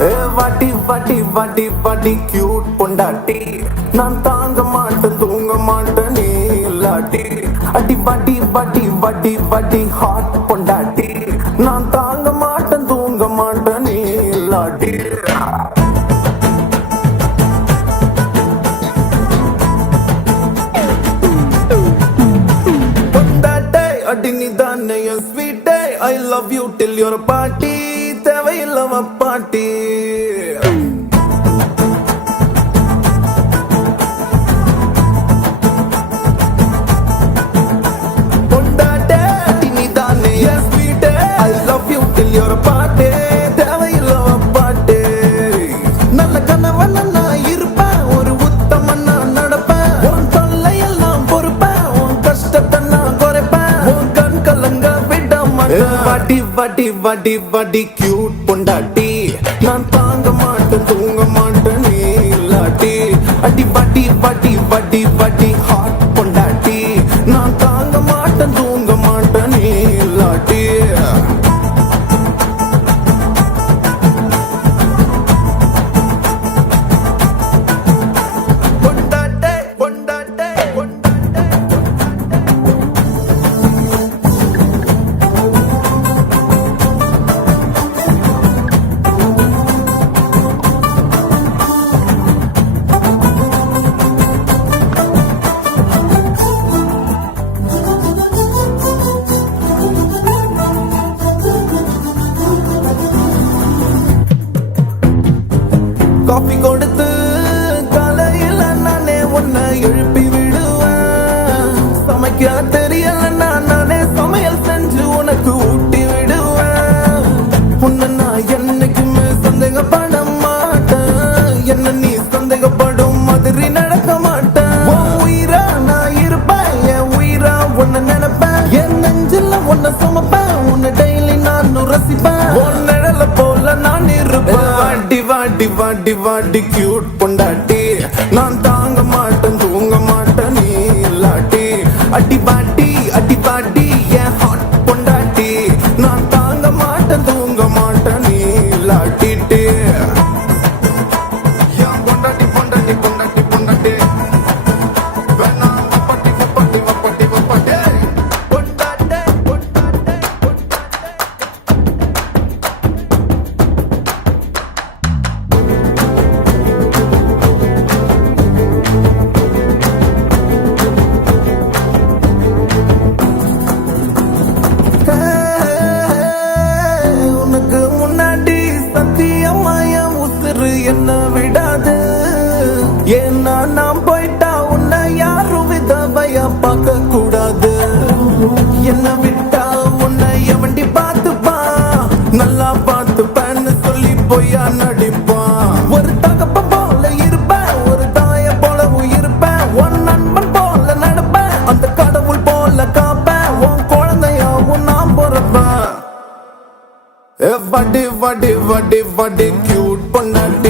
வாட்டி வாட்டி வாட்டி வாட்டி கியூட் பொண்டாட்டி நான் தாங்க மாட்டேன் தூங்க மாட்டேன் நீ இல்லாட்டி அடி வாட்டி வாட்டி வாட்டி வாட்டி ஹாட் பொண்டாட்டி நான் தாங்க மாட்டேன் தூங்க மாட்டேன் நீ இல்லாட்டி பொண்டாட்டை அடி நீ தானே என் ஸ்வீட்டை I love you till your party தேவையில்லவ பாட்டி பொண்டாட்டை அடி நீ தானே என் ஸ்வீட்டை I love you till your party தேவையில்லவ பாட்டி நல்ல கனவன நான் இருப்பேன் ஒரு உத்தமன் நான் நடப்பேன் உன் தொல்லையெல்லாம் பொறுப்பேன் உன் கஷ்டத்தை நான் குறைப்பேன் உன் கண் கலங்க விட மாட்டேன் வாட்டி வாட்டி வாட்டி வாட்டி கியூட் பொண்டாட்டி நான் தாங்க மாட்டேன் தூங்க மாட்டேன் நீ இல்லாட்டி அடி வாட்டி வாட்டி வாட்டி வாட்டி ஹாட் பொண்டாட்டி நான் தாங்க மாட்டேன் தூங்க மாட்டேன் நீ இல்லாட்டி பொண்டாட்டை பொண்டாட்டை பொண்டாட்டை காபி கொடுத்து காலையில நானே உன்னை எழுப்பி விடுவேன் சமைக்க தெரியலன்னா நானே சமையல் செஞ்சு உனக்கு ஊட்டி விடுவேன் உன்னை நான் என்னைக்குமே சந்தேகப்பட மாட்டேன் என்ன நீ சந்தேகப்படும் மாதிரி நடக்க மாட்டேன் உன் உயிரா நான் இருப்பேன் என் உயிரா உன்னை நினைப்பேன் என் நெஞ்சில உன்னை சுமப்பேன் உன்னை டெய்லி நான் ரசிப்பேன் உன் நிழல போல நான் இருப்பேன் வாட்டி வாட்டி வாட்டி வாட்டி கியூட் பொண்டாட்டி நான் தாங்க மாட்டேன் தூங்க மாட்டேன் நீ இல்லாட்டி அடி வாட்டி அடி வாட்டி என் ஹாட் பொண்டாட்டி நான் தாங்க மாட்டேன் தூங்க மாட்டேன் நீ இல்லாட்டிட்டு என் பொண்டாட்டி பொண்டாட்டி பொண்டாட்டி பொண்டாட்டி வேணாம் வப்பாட்டி வப்பாட்டி வப்பாட்டி வப்பாட்டி பொண்டாட்டே பொண்டாட்டே பொண்டாட்டே உனக்கு முன்னாடி சத்தியமாய உசுறு என்ன விடாது ஏன்னா நான் போயிட்டா உன்னை யாரும் விதவையா பார்க்க கூடாது என்ன விட்டா உன்னை எவண்டி பார்த்துப்பா நல்லா பார்த்துப்பேன்னு சொல்லி பொய்யா நடிப்பான் ஒரு தகப்ப போல இருப்பேன் ஒரு தாய போலவும் இருப்பேன் உன் நண்பன் போல நடப்பேன் அந்த கடவுள் போல காப்பேன் உன் குழந்தையாவும் நான் பொறுப்பேன் வாட்டி வாட்டி வாட்டி வாட்டி கியூட் பொண்டாட்டி